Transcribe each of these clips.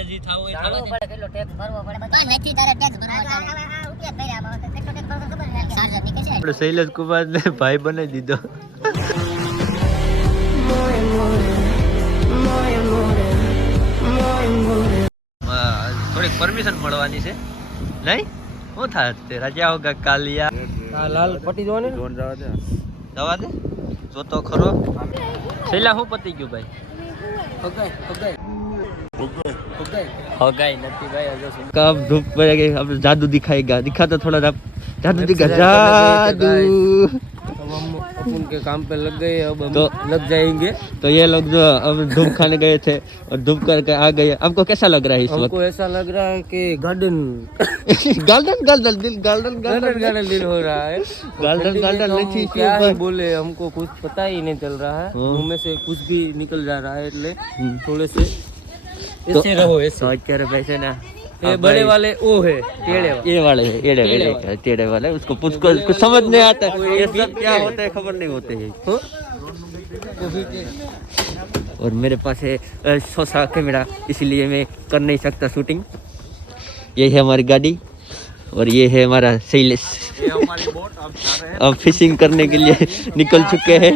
એને જે થાવું એ દે. પડે કેટલો ટેક્સ ભરવો પડે. નથી તારે ટેક્સ ભરવા ચાર્જર નીકળે છે? આપણે શૈલેશ કુમાર ને ભાઈ બનાવી દીધો. થોડીક પરમિશન મળવાની છે. નહીં? શું થાય તે રાજા હોગા કાલિયા? આ લાલ પટી જોવો ને? જવા દે. જોતો ખરો. શૈલા હું પતી ગયું ભાઈ? ઓકે પગાય. कब धूप पड़ेगी अब जादू दिखाएगा। दिखा तो थोड़ा सा। जादू दिखा जादू। अब हम उनके काम पे लग गए अब हम तो, लग जाएँगे। तो ये लोग जो अब धूप खाने गए थे और धूप करके आ गए आपको कैसा लग रहा है इस वक्त? ऐसा लग रहा है कि गार्डन गार्डन गार्डन दिल गार्डन गार्डन गार्डन दिल हो रहा है। गार्डन गार्डन नहीं क्या बोले हमको कुछ पता ही नहीं चल रहा है। हाँ। मुँह में से कुछ भी निकल जा रहा है એટલે हम्म। थोड़े से तो ना ये हाँ बड़े वाले वो है टेढ़े वाले। ये वाले टेढ़े वाले टेढ़े वाले। उसको कुछ कुछ समझ नहीं आता। ये सब क्या होता है खबर नहीं होते हाँ? है। और मेरे पास है सोसा कैमरा इसलिए मैं कर नहीं सकता शूटिंग। ये है हमारी गाड़ी और ये है हमारा सेलेस अब फिशिंग करने के लिए निकल चुके हैं।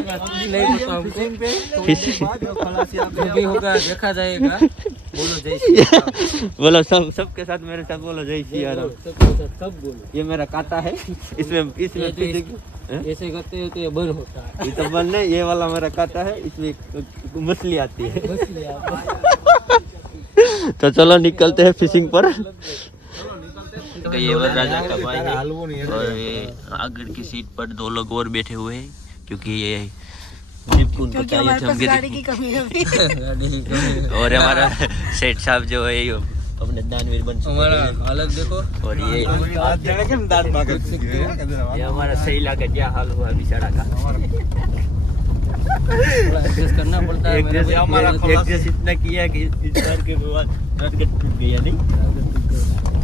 फिशिंग देखा जाएगा। बोलो जय बोलो सब सबके साथ मेरे साथ बोलो जय श्री राम। सबके साथ सब बोलो? ये मेरा कांटा है। इसमें इसमें तो? ऐसे करते हो तो ये बंद होता है। ये तो बंद है ये वाला मेरा कांटा है इसमें मछली आती है। तो चलो निकलते हैं फिशिंग पर। तो ये वरराजा का भाई है। और ये आगे की सीट पर दो लोग और बैठे हुए हैं क्योंकि ये को उनको चाहिए थे हम गिर- और हमारा सेठ साहब जो है ये अपने दानवीर बन चुके हमारा हैं। हालत देखो। और ये ये हमारा सही लगा क्या हाल हुआ बेचारा का? एडजस्ट करना पड़ता है एक मेरे जैसे भाई, एक इतना किया कि इस बार के बाद टूट गया नहीं?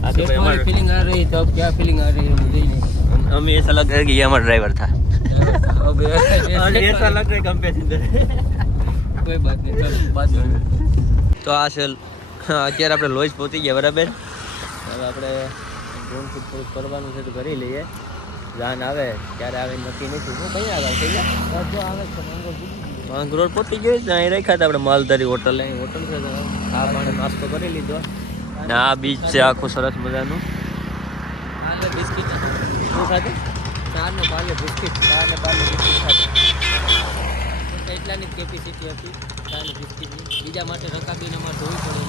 हाँ, तो भाई फीलिंग आ रही तो अब क्या फीलिंग आ रही है मुझे ही नहीं। हम- ऐसा लग रहा है कि ये हमारा ड्राइवर था। ऐसे ऐसा लग रहा है कि हम पैसेंजर कोई बात नहीं चल बात नहीं તો આ છે અત્યારે આપણે લોજ પહોંચી ગયા બરાબર હવે આપણે ડ્રોન શૂટ થોડુંક કરવાનું છે તો કરી લઈએ જાન આવે ક્યારે આવે એ નક્કી નથી હું કઈ આવે થઈ ગયા જો આવે છે મંગળ પૂરી માંગરોળ પહોંચી ગયો છે અહીં રાખ્યા હતા આપણે માલધારી હોટલ અહીં હોટલ છે તો આ પાણી નાસ્તો કરી લીધો ને આ બીચ છે આખું સરસ મજાનું પાલે બિસ્કિટ શું ખાતે ચાર ને પાલે બિસ્કિટ ચાર ને બાર ને બિસ્કિટ ખાતે એટલાની જ કેપેસિટી હતી ચાર ને બિસ્કિટની બીજા માટે રકાબીને અમારે જોવી પડે.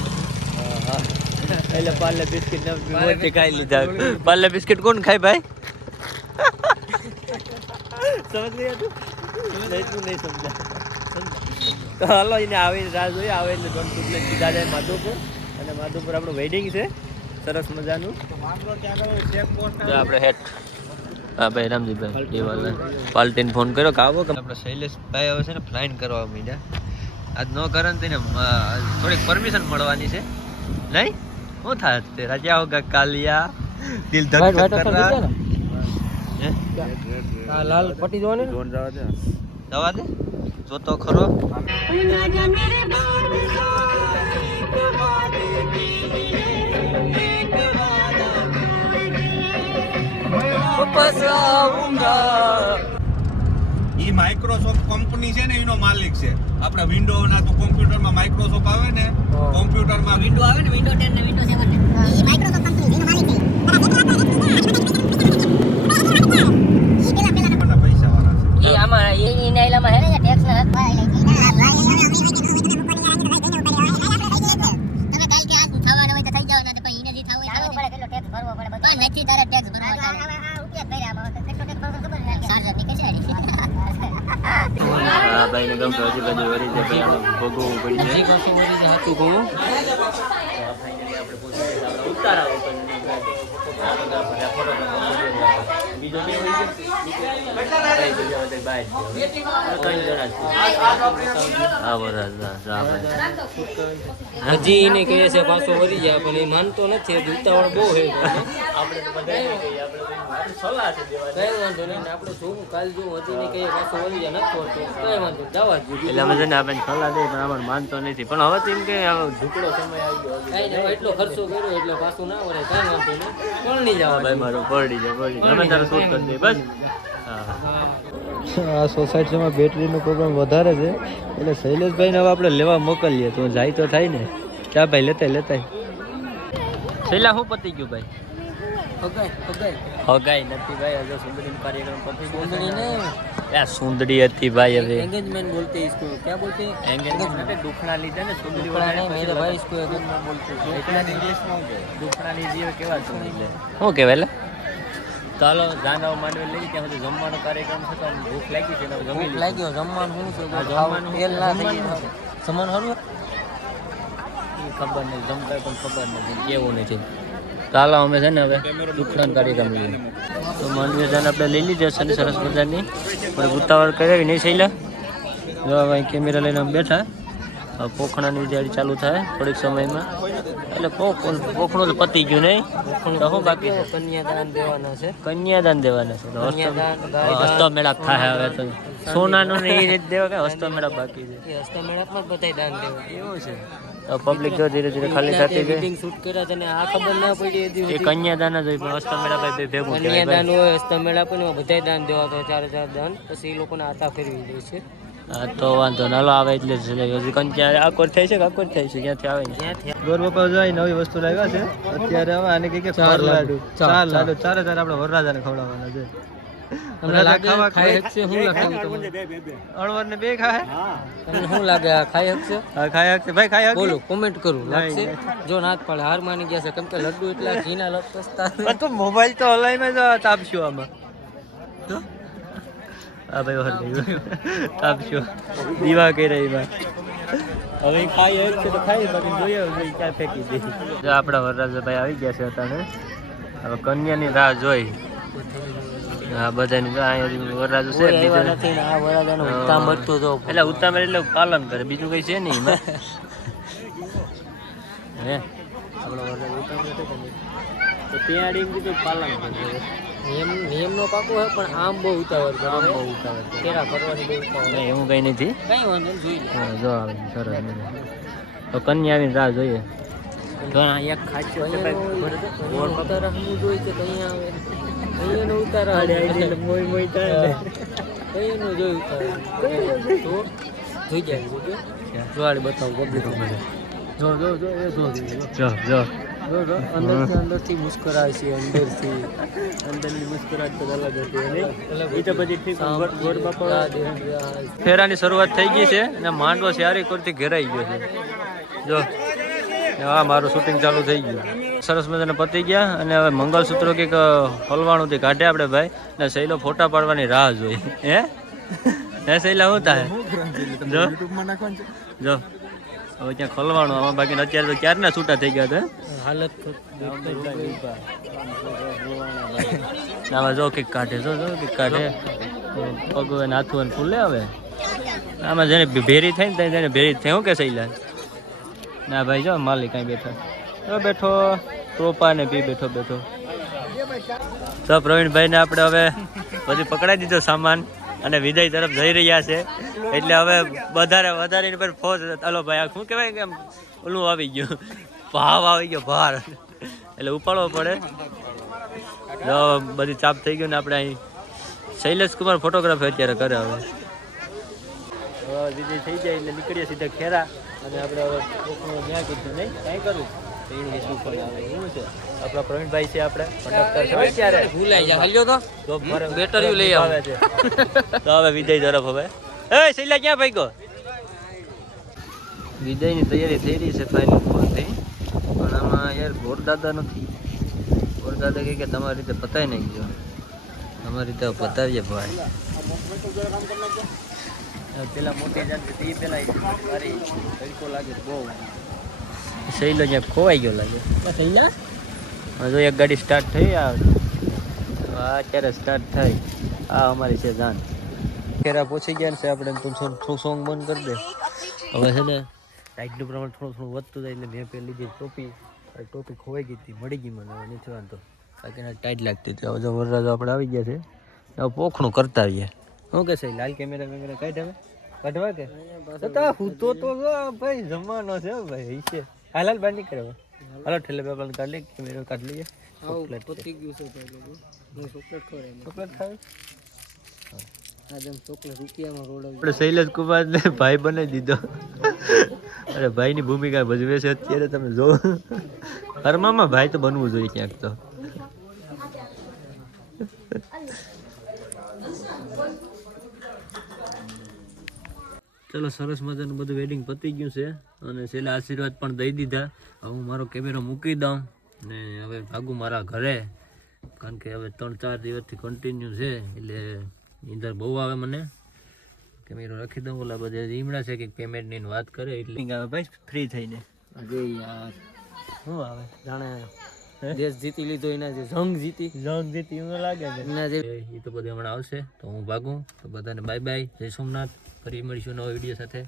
એટલે પાર્લે બિસ્કિટ મોટી ખાઈ લીધા. પાર્લે બિસ્કિટ કોણ ખાય ભાઈ? સમજ ગયા તું નહીં સમજા તો હાલો એને આવીને રાહ જોઈએ આવે એટલે જોન લઈને સીધા જાય માધુપુર. અને માધુપુર આપણું વેડિંગ છે. સરસ મજાનું. આપણે હેડ હા ભાઈ રામજીભાઈ વાળા પાલટીને ફોન કર્યો કે આવો કે આપણે શૈલેષભાઈ આવે છે ને ફ્લાઇન કરવા માંડ્યા. આજ ન કરે ને તેને થોડીક પરમિશન મળવાની છે. નહીં? શું થાય તે? રજા હોગા કાલિયા? દિલ ધક કર hotel રહા છે હે? લાલ પટ્ટી જોવો ને? જવા દે. જોતો ખરો. ઈ માઇક્રોસોફ્ટ કંપની છે ને એનો માલિક છે. આપણા વિન્ડો ના તો કોમ્પ્યુટરમાં માઇક્રોસોફ્ટ આવે ને. કોમ્પ્યુટરમાં વિન્ડો આવે ને વિન્ડો 10 ને વિન્ડો 7 ને. એ માઇક્રોસોફ્ટ કંપની એનો માલિક છે. પૈસા વાળા છે. એ આમાં એ એના હે ને ટેક્સ ના તમે કાલ કે આજ થવાના હોય તો થઈ જાવ ને તો પછી એને જે થાવું હોય પડે કેટલો ટેક્સ ભરવો પડે બધું નથી તારે ટેક્સ ભરવો પડે રૂપિયા ભર્યા કેટલો ટેક્સ ભરવો ખબર નથી ચાર્જરની કશે હા ભાઈ ને ગમતો હજી બધું વરી જાય ભાઈ ભોગવવું પડી. જાય કશું બધી છે હાથું કહું ઉતારા બીજો બે હોય છે હજી એને કહે છે પાછો વળી જાય પણ એ માનતો નથી. હજી ઉતાવળ બહુ હે આપણે તો બધા કઈ વાંધો નહીં આપણે જોવું કાલ જોવું હજી નહીં કહીએ પાછો વળી જાય નથી વળતો કઈ વાંધો જવા જ એટલે અમે છે આપણે સલાહ દઈએ પણ માનતો નથી. પણ હવે તો કે ઢુકડો સમય આવી ગયો કઈ નહીં, એટલો ખર્ચો કર્યો એટલે પાછું ના વળે કઈ વાંધો નહીં. પણ નહીં જવા ભાઈ મારો પડી જાય પડી જાય. અમે તારે શૂટ કરી દઈએ બસ. આ સોસાયટીમાં બેટરીનો પ્રોબ્લેમ વધારે છે. એટલે શૈલેષભાઈને હવે આપણે લેવા મોકલીએ. તો જાય તો થાય ને. ક્યાં ભાઈ લેતા લેતા શૈલા શું પતી ગયું ભાઈ? હગાઈ નથી ભાઈ હજુ સુંદરી કાર્યક્રમ પતી સુંદરી ને સુંદરી હતી ભાઈ હવે. એંગેજમેન્ટ બોલતે ઇસકો ક્યાં બોલતે? એંગેજમેન્ટ દુખણા લીધા ને સુંદરી વાળા ઇંગ્લિશમાં શું કહેવાય. દુખણા લીધી કેવા સુંદરી શું કહેવાય ચાલો જાનવ માંડવે લઈ ત્યાં સુધી જમવાનો કાર્યક્રમ છે તો ભૂખ લાગી છે તો જમી લાગ્યો જમવાનું શું છે? જમવાનું તેલ ના થઈ ગયું જમવાનું હરવું ખબર નહીં જમતા પણ ખબર નથી કેવું નથી. ચાલો અમે છે ને હવે દુઃખદાન કાર્યક્રમ લઈએ. તો માંડવી જાન આપણે લઈ લીધી છે સરસ મજાની. પણ ઉતાવળ કરાવી નહીં શૈલા જો હવે કેમેરા લઈને અમે બેઠા. પોખણાની જાળી ચાલુ થાય થોડીક સમયમાં. એટલે પોખણું તો પતી ગયું નહીં. તો શું બાકી છે? કન્યાદાન દેવાના છે. કન્યાદાન દેવાના છે. હસ્તો મેળાપ થાય હવે તો. સોનાનું ને એ રીત દેવા કે હસ્તો મેળાપ બાકી છે? હસ્તો મેળાપમાં બધાય દાન દેવા એવું છે. પબ્લિક જો ધીરે ધીરે ખાલી થતી ગઈ. શૂટ કર્યા છે આ ખબર ના પડી એ કન્યાદાન જ હોય પણ હસ્તો મેળાપ બે ભેગું કન્યાદાન હોય હસ્ત મેળાપ બધાય દાન દેવા તો ચાર ચાર દાન. પછી એ લોકોને આતા ફેરવી દે છે. હા તો વાંધો નાલો આવે એટલે જ ક્યાં આકોર થાય છે કે આકોર થાય છે? ક્યાંથી આવે ને? ગોર બાપા જાય નવી વસ્તુ લાવ્યા છે. અત્યારે હવે આને કઈ કે ચાર લાડુ. ચાર. લાડુ. ચારે ચાર આપણે વરરાજાને ખવડાવવાના છે. મોબાઈલ તો ઓનલાઈન જ તાપશું આમાં. તો? હા ભાઈ વર ગયું. તાપશું દીવા કરી રહી એમાં. હવે ખાઈ એક છે તો ખાઈ બાકી જોઈએ હવે ક્યાં ફેંકી દે. જો આપણા વરરાજાભાઈ આવી ગયા છે અત્યારે. હવે કન્યાની રાહ જોઈ. હા બધાની તો અહીંયા વરરાજો છે આ ઉત્તામ જો. એટલે ઉત્તમ એટલે પાલન કરે બીજું કઈ છે નહીં હે? આપણો વરરાજો? તો ત્યાં પાલન કરે. નિયમ નિયમનો પાકો હોય પણ આમ બહુ ઉતાવળ કરે. આમ બહુ ઉતાવળ કરે. કેરા કરવાની બહુ ઉતાવળ નહીં એવું કઈ નથી. કઈ વાંધો જોઈ હા જો આવે સરસ તો કન્યા આવીને રાહ જોઈએ. તો આ એક ખાચો પકડ. ઉતારા હમું જોઈ છે તો અહીંયા આવે. અહીંયાનો ઉતારા આવીને એટલે મોય મોય થાય. અહીંયાનો જોઈ ઉતારા તો જોઈ જાય જોજો જો આડે બતાવું પબ્લિક જો જો જો એ જો જો જો જો જો જો. અંદરથી અંદરથી મુસ્કરાય છે અંદરથી. અંદરની મુસ્કરાટ તો અલગ હતી. તો પછી બાપા. ફેરાની શરૂઆત થઈ ગઈ છે અને માંડવો સારી કરતી ઘેરાઈ ગયો છે. જો હા મારું શૂટિંગ ચાલુ થઈ ગયું. સરસ મજાને પતી ગયા અને હવે મંગલસૂત્રો કંઈક હલવાણુંથી કાઢે આપણે ભાઈ ને શૈલો ફોટા પાડવાની રાહ જોઈ. હે? હે શૈલા શું થાય? જો. જો. હવે ત્યાં ખોલવાનું? આમાં બાકી અત્યારે તો ક્યારના છૂટા થઈ ગયા હતા? હાલત આમાં જો કંઈક કાઢે જો જો કંઈક કાઢે. પગ નાથું અને ફૂલે હવે. આમાં જેને ભેરી થઈ ને તેને ભેરી થઈ શું કે સૈલા ના ભાઈ જો માલિક કાંઈ બેઠો. જો બેઠો ટોપા ને પી બેઠો બેઠો. તો પ્રવીણભાઈને આપણે હવે પછી પકડાઈ દીધો સામાન. અને વિદાય તરફ જઈ રહ્યા છે. એટલે હવે વધારે વધારે પર ફોજ હલો ભાઈ શું કહેવાય કે ઓલું આવી ગયું? ભાવ આવી ગયો, ભાર. એટલે ઉપાડવો પડે. જો બધી ચાપ થઈ ગયું ને આપણે અહીં. શૈલેષ કુમાર ફોટોગ્રાફી અત્યારે કરે હવે વિજય થઈ જાય એટલે નીકળીએ સીધા ખેરા. અને આપણે હવે ન્યાય કીધું નહીં? કાંઈ કરવું આપણા પ્રવીણભાઈ છે આપણે કંડક્ટર છે. ત્યારે ભૂલાઈ જાય. હાલ્યો તો. તો મારે લઈ આવે. છે. તો હવે વિજય તરફ હવે. એ શૈલા ક્યાં ભાઈ વિજયની તૈયારી થઈ રહી છે ફાઇનલ પણ આમાં યાર ગોરદાદા નથી. ગોરદાદા કહે કે તમારી રીતે પતાવી નહીં ગયો. તમારી રીતે પતાવીએ ભાઈ. પેલા મોટી જાત પેલા તડકો લાગે બહુ. શૈલો જ્યાં ખોવાઈ ગયો લાગે. થઈલા હવે જો એક ગાડી સ્ટાર્ટ થઈ આ આ અત્યારે સ્ટાર્ટ થઈ આ અમારી છે જાન. ખેરા પહોંચી ગયા છે આપણે તું થોડું સોંગ બંધ કરી દે. હવે છે ને ટાઈટનું પ્રમાણ થોડું થોડું વધતું જાય એટલે મેં પેલી લીધી ટોપી. ટોપી ખોવાઈ ગઈ હતી મળી ગઈ મને નથી વાંધો બાકી ના ટાઈટ લાગતી હતી. હવે જો વરરાજો આપણે આવી ગયા છે. હવે પોખણું કરતા આવીએ. શું કે છે લાલ કેમેરા કેમેરા કાઢ હવે? કાઢવા કે? હું તો તો ભાઈ જમવાનો છે ભાઈ છે. હાલ હાલ બાર નીકળે હવે. હાલો ઠેલે પેપર કાઢ લે કેમેરો કાઢ લઈએ. આવું ચોકલેટ છે. પતી ગયું છે પહેલું હું ચોકલેટ ખવડાવી ચોકલેટ ખાવી? આજે ચોકલેટ રૂપિયામાં રોડાવી આપણે શૈલેષ કુમાર ને ભાઈ બનાવી દીધો. અરે ભાઈની ભૂમિકા ભજવે છે અત્યારે તમે જો. હરમામાં ભાઈ તો બનવું જોઈએ ક્યાંક તો. ચલો સરસ મજાનું બધું વેડિંગ પતી ગયું છે. અને છેલ્લા આશીર્વાદ પણ દઈ દીધા. હવે હું મારો કેમેરો મૂકી દઉં ને હવે ભાગું મારા ઘરે. કારણ કે હવે ત્રણ ચાર દિવસથી કન્ટિન્યુ છે એટલે નીંદર બહુ આવે મને. કેમેરો રાખી દઉં ઓલા બધા રીમડા છે કે પેમેન્ટની વાત કરે એટલે. આવે ભાઈ ફ્રી થઈને. અરે યાર. શું આવે? જાણે દેશ જીતી લીધો એના જે જંગ જીતી. જંગ જીતી એવું લાગે છે. એના જે એ તો બધું હમણાં આવશે તો હું ભાગું. તો બધાને બાય બાય જય સોમનાથ. ફરી મળીશું નવા વીડિયો સાથે.